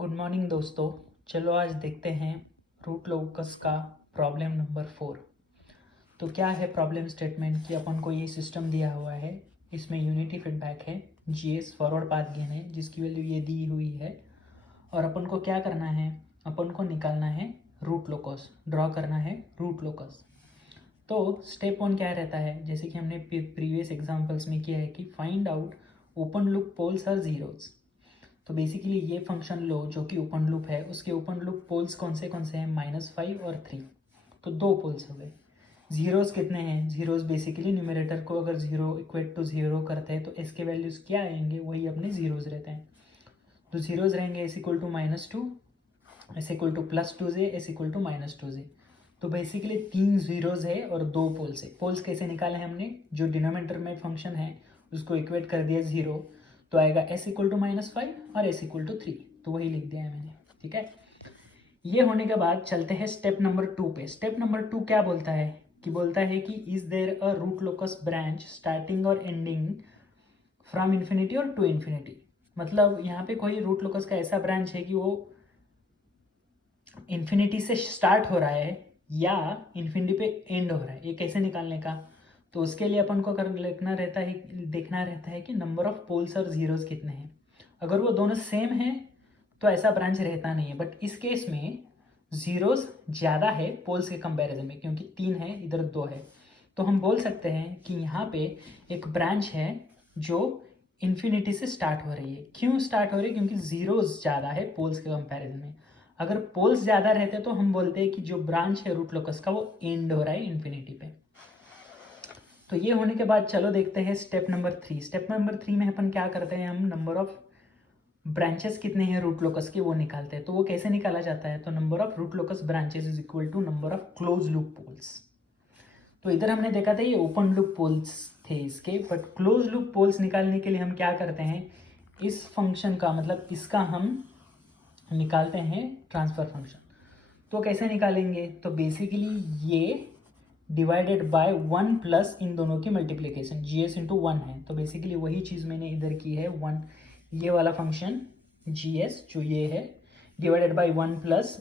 Good morning दोस्तों। चलो आज देखते हैं रूट लोकस का प्रॉब्लम नंबर 4। तो क्या है प्रॉब्लम स्टेटमेंट कि अपन को ये सिस्टम दिया हुआ है, इसमें यूनिटी फीडबैक है, जीएस फॉरवर्ड पाथ गेन है जिसकी वैल्यू ये दी हुई है, और अपन को क्या करना है, अपन को निकालना है रूट लोकस, ड्रॉ करना है रूट लोकस। तो स्टेप 1 क्या रहता है, जैसे कि हमने प्रीवियस एग्जाम्पल्स में किया है कि find out open loop poles are zeros. तो बेसिकली ये फंक्शन लो जो कि ओपन लूप है, उसके ओपन लूप पोल्स कौन से हैं, -5 और 3। तो दो पोल्स हो गए। जीरोस कितने हैं, जीरोस बेसिकली न्यूमरेटर को अगर जीरो इक्वेट टू जीरो करते हैं तो इसके वैल्यूज क्या आएंगे, वही अपने जीरोस रहते हैं। तो जीरोस रहेंगे S=-2, S=+2j, S=-2j। तो बेसिकली 3 जीरोस है और 2 पोल्स है। पोल्स कैसे निकाले हमने, जो डिनोमिनेटर में फंक्शन है उसको इक्वेट कर दिया 0, तो आएगा S=-5 और S=3। तो वही लिख दिया है मैंने, ठीक है। ये होने के बाद चलते हैं स्टेप नंबर 2 पे। स्टेप नंबर 2 क्या बोलता है कि कि is there a root locus branch starting और एंडिंग फ्रॉम इन्फिनिटी और टू इन्फिनिटी। मतलब यहाँ पे कोई रूट लोकस का ऐसा ब्रांच है कि वो इन्फिनिटी से स्टार्ट हो रहा है या इन्फिनिटी पे एंड हो रहा है। ये कैसे निकालने का, तो उसके लिए अपन को देखना रहता है कि नंबर ऑफ पोल्स और जीरोस कितने हैं। अगर वो दोनों सेम हैं तो ऐसा ब्रांच रहता नहीं है, बट इस केस में जीरोस ज़्यादा है पोल्स के कंपैरिजन में, क्योंकि 3 है इधर 2 है। तो हम बोल सकते हैं कि यहाँ पे एक ब्रांच है जो इन्फिनिटी से स्टार्ट हो रही है। क्यों स्टार्ट हो रही है, क्योंकि जीरोस ज़्यादा है पोल्स के कंपैरिजन में। अगर पोल्स ज़्यादा रहते तो हम बोलते हैं कि जो ब्रांच है रूट लोकस का वो एंड हो रहा है इन्फिनिटी पे। तो ये होने के बाद चलो देखते हैं स्टेप नंबर 3। स्टेप नंबर 3 में अपन क्या करते हैं, हम नंबर ऑफ ब्रांचेस कितने हैं रूट लोकस के वो निकालते हैं। तो वो कैसे निकाला जाता है, तो number of root locus branches is equal to number of close loop poles. तो इधर हमने देखा था ये ओपन लूप पोल्स थे इसके, बट क्लोज लूप पोल्स निकालने के लिए हम क्या करते हैं, इस फंक्शन का मतलब इसका हम निकालते हैं ट्रांसफर फंक्शन। तो कैसे निकालेंगे, तो बेसिकली ये डिवाइडेड बाय 1 प्लस इन दोनों की मल्टीप्लिकेशन, GS×1 है। तो बेसिकली वही चीज़ मैंने इधर की है, 1 ये वाला फंक्शन GS जो ये है डिवाइडेड बाय 1 प्लस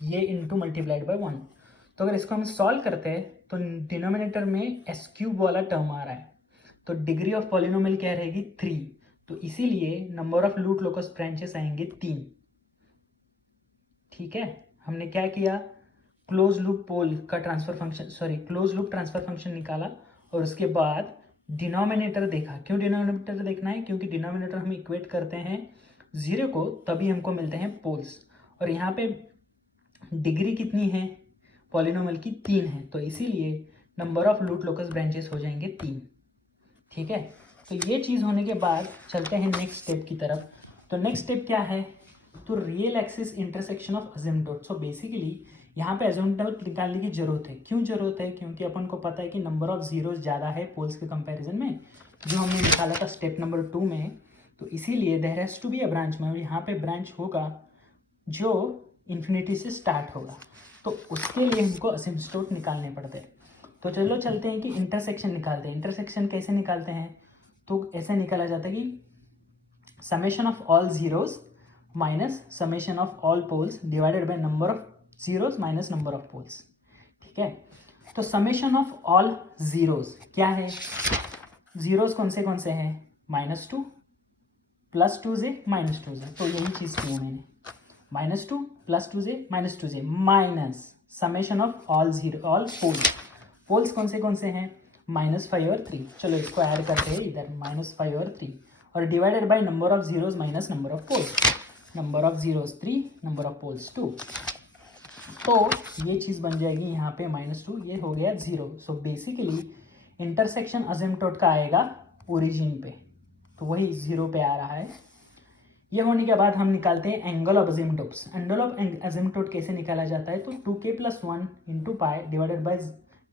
ये इंटू मल्टीप्लाइड बाय 1। तो अगर इसको हम सॉल्व करते हैं तो डिनोमिनेटर में S³ वाला टर्म आ रहा है, तो डिग्री ऑफ पॉलिनोमियल क्या रहेगी 3। तो इसीलिए number of root locus branches आएंगे 3। ठीक है, हमने क्या किया, क्लोज लूप पोल का transfer function, close loop transfer function निकाला, और उसके बाद डिनोमिनेटर देखा। क्यों डिनोमिनेटर देखना है, क्योंकि डिनोमिनेटर हम इक्वेट करते हैं 0 को, तभी हमको मिलते हैं पोल्स। और यहाँ पे डिग्री कितनी है पॉलिनोमियल की, 3 है। तो इसीलिए number of root locus branches हो जाएंगे 3। ठीक है, तो ये चीज़ होने के बाद चलते हैं नेक्स्ट स्टेप की तरफ। तो नेक्स्ट स्टेप क्या है, तो real axis intersection of asymptote. So basically यहाँ पे असिम्पटोट निकालने की जरूरत है। क्यों जरूरत है, क्योंकि अपन को पता है कि नंबर ऑफ जीरोस ज़्यादा है पोल्स के कंपैरिजन में, जो हमने निकाला था स्टेप नंबर 2 में। तो इसीलिए there has to be a branch में, यहाँ पे ब्रांच होगा जो इन्फिनिटी से स्टार्ट होगा। तो उसके लिए हमको असिम्पटोट निकालने पड़ते हैं। तो चलो चलते हैं कि इंटरसेक्शन निकालते हैं। इंटरसेक्शन कैसे निकालते हैं, तो ऐसे निकाला जाता है कि summation of all zeros minus summation of all poles divided by number of zeros minus number of poles. ठीक है, तो समेशन ऑफ ऑल जीरोस क्या है, जीरोस कौन से हैं, -2 +2j -2j। तो यही चीज़ की है मैंने, -2 +2j -2j minus summation of all poles. Poles कौन से हैं, -5 और 3। चलो इसको ऐड करते हैं इधर, -5 और 3, और divided by number of zeros minus number of poles. Number of zeros 3, number of poles 2। तो ये चीज़ बन जाएगी यहाँ पे -2, ये हो गया 0। सो बेसिकली इंटरसेक्शन असिम्पटोट का आएगा ओरिजिन पे, तो वही 0 पे आ रहा है। ये होने के बाद हम निकालते हैं angle of asymptotes. Angle of asymptote कैसे निकाला जाता है, तो 2k+1 into pi divided by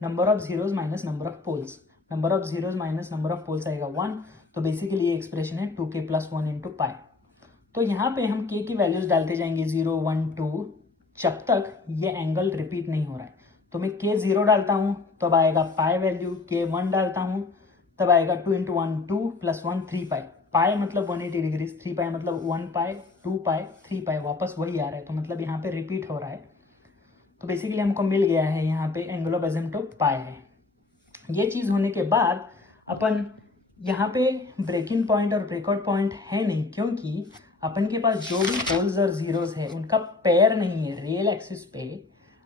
number of zeros minus number of poles. Number of zeros minus number of poles आएगा 1। तो बेसिकली ये एक्सप्रेशन है 2k+1 इंटू पाई। तो यहाँ पे हम k की वैल्यूज डालते जाएंगे 0, 1, 2, जब तक ये एंगल रिपीट नहीं हो रहा है। तो मैं k0 डालता हूँ तब आएगा पाई वैल्यू, k1 डालता हूँ तब आएगा 2 × 1 2 + 1 3 पाई। पाई मतलब 180 डिग्रीज, 3 पाई मतलब 1 पाई, 2 पाई, 3 पाई, वापस वही आ रहा है, तो मतलब यहाँ पे रिपीट हो रहा है। तो बेसिकली हमको मिल गया है यहाँ पे एंगल ऑफ एसिम्प्टोट पाई है। ये चीज़ होने के बाद अपन यहाँ पे ब्रेकिंग पॉइंट और ब्रेकआउट पॉइंट है नहीं, क्योंकि अपन के पास जो भी पोल्स और जीरोस है उनका पेयर नहीं है रियल एक्सिस पे।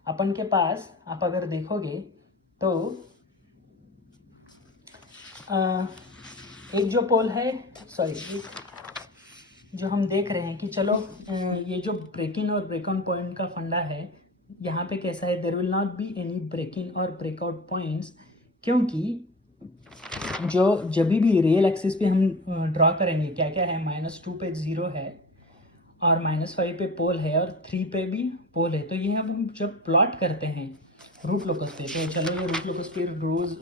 अपन के पास आप अगर देखोगे तो एक जो पोल है, सॉरी, जो हम देख रहे हैं कि चलो ये जो ब्रेकिंग और ब्रेकआउट पॉइंट का फंडा है, यहाँ पे कैसा है, there will not be any breaking और ब्रेकआउट पॉइंट्स, क्योंकि जो जब भी रियल एक्सिस पे हम ड्रॉ करेंगे क्या क्या है, -2 पे 0 है और -5 पे पोल है और 3 पे भी पोल है। तो ये अब हम जब प्लॉट करते हैं रूट लोकस पे, तो चलो ये रूट लोकस पे रोज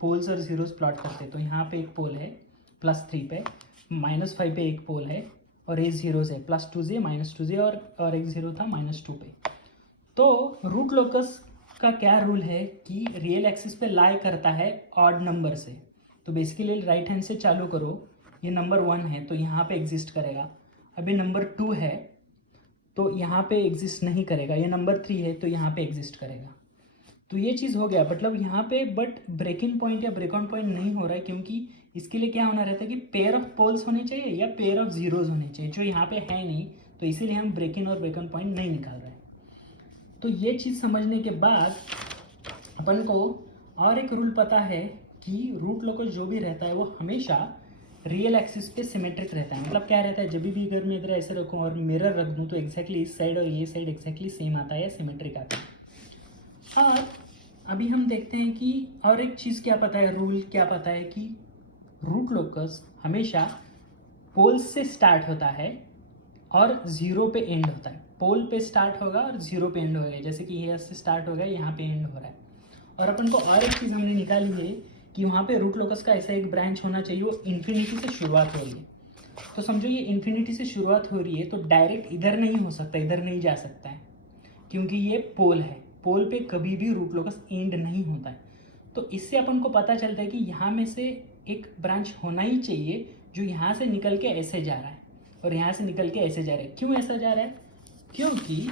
पोल्स और जीरोस प्लॉट करते हैं। तो यहाँ पे एक पोल है +3 पे, -5 पे एक पोल है और ये जीरोस है +2j -2j और एक जीरो था -2 पे। तो रूट लोकस का क्या रूल है कि रियल एक्सिस पे लाई करता है ऑड नंबर से। तो बेसिकली राइट हैंड से चालू करो, ये नंबर 1 है तो यहाँ पे एग्जिस्ट करेगा। अभी नंबर 2 है तो यहाँ पे एग्जिस्ट नहीं करेगा। ये नंबर 3 है तो यहाँ पे एग्जिस्ट करेगा। तो ये चीज़ हो गया, मतलब यहाँ पे बट ब्रेकिंग पॉइंट या ब्रेकआउट पॉइंट नहीं हो रहा है, क्योंकि इसके लिए क्या होना रहता है कि पेयर ऑफ पोल्स होने चाहिए या पेयर ऑफ जीरोज होने चाहिए, जो यहाँ पे है नहीं। तो इसीलिए हम ब्रेकिंग और ब्रेकआउट पॉइंट नहीं निकाल रहे हैं। तो ये चीज़ समझने के बाद अपन को और एक रूल पता है कि रूट लोकस जो भी रहता है वो हमेशा रियल एक्सिस पे सिमेट्रिक रहता है। मतलब क्या रहता है, जब भी अगर मैं इधर ऐसे रखूँ और मिरर रख दूँ तो एग्जैक्टली इस साइड और ये साइड एग्जैक्टली सेम आता है या सिमेट्रिक आता है। और अभी हम देखते हैं कि और एक चीज़ क्या पता है, रूल क्या पता है कि रूट लोकस हमेशा पोल्स से स्टार्ट होता है और जीरो पे एंड होता है। पोल पे स्टार्ट होगा और जीरो पे एंड होगा, जैसे कि यहाँ से स्टार्ट होगा यहाँ पे एंड हो रहा है। और अपन को और एक चीज़ हमने निकाली है कि वहाँ पे रूट लोकस का ऐसा एक ब्रांच होना चाहिए, वो इन्फिनिटी से शुरुआत हो रही है। तो समझो ये इन्फिनिटी से शुरुआत हो रही है तो डायरेक्ट इधर नहीं हो सकता, इधर नहीं जा सकता है, क्योंकि ये पोल है। पोल पे कभी भी रूट लोकस एंड नहीं होता है। तो इससे अपन को पता चलता है कि यहाँ में से एक ब्रांच होना ही चाहिए जो यहाँ से निकल के ऐसे जा रहा है और यहाँ से निकल के ऐसे जा रहा है। क्यों ऐसा जा रहा है, क्योंकि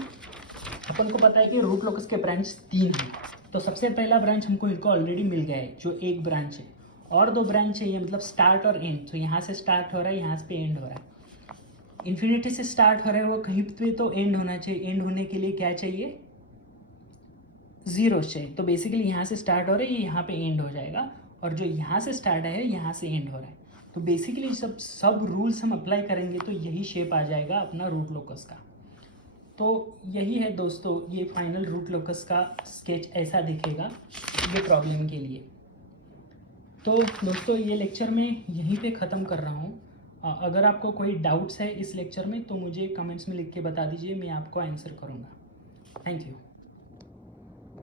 अपन को पता है कि रूट लोकस के ब्रांच 3 है। तो सबसे पहला ब्रांच हमको इनको ऑलरेडी मिल गया है जो एक ब्रांच है, और 2 ब्रांच चाहिए, मतलब स्टार्ट और एंड। तो यहाँ से स्टार्ट हो रहा है, यहाँ पे एंड हो रहा है। इन्फिनिटी से स्टार्ट हो रहा है, वो कहीं पे तो एंड होना चाहिए। एंड होने के लिए क्या चाहिए, जीरो चाहिए। तो बेसिकली यहाँ से स्टार्ट हो रहा है, ये यहाँ पे एंड हो जाएगा, और जो यहाँ से स्टार्ट है यहाँ से एंड हो रहा है। तो बेसिकली सब रूल्स हम अप्लाई करेंगे तो यही शेप आ जाएगा अपना रूट लोकस का। तो यही है दोस्तों, ये फाइनल रूट लोकस का स्केच ऐसा दिखेगा ये प्रॉब्लम के लिए। तो दोस्तों ये लेक्चर मैं यहीं पे ख़त्म कर रहा हूँ। अगर आपको कोई डाउट्स है इस लेक्चर में तो मुझे कमेंट्स में लिख के बता दीजिए, मैं आपको आंसर करूँगा। Thank you.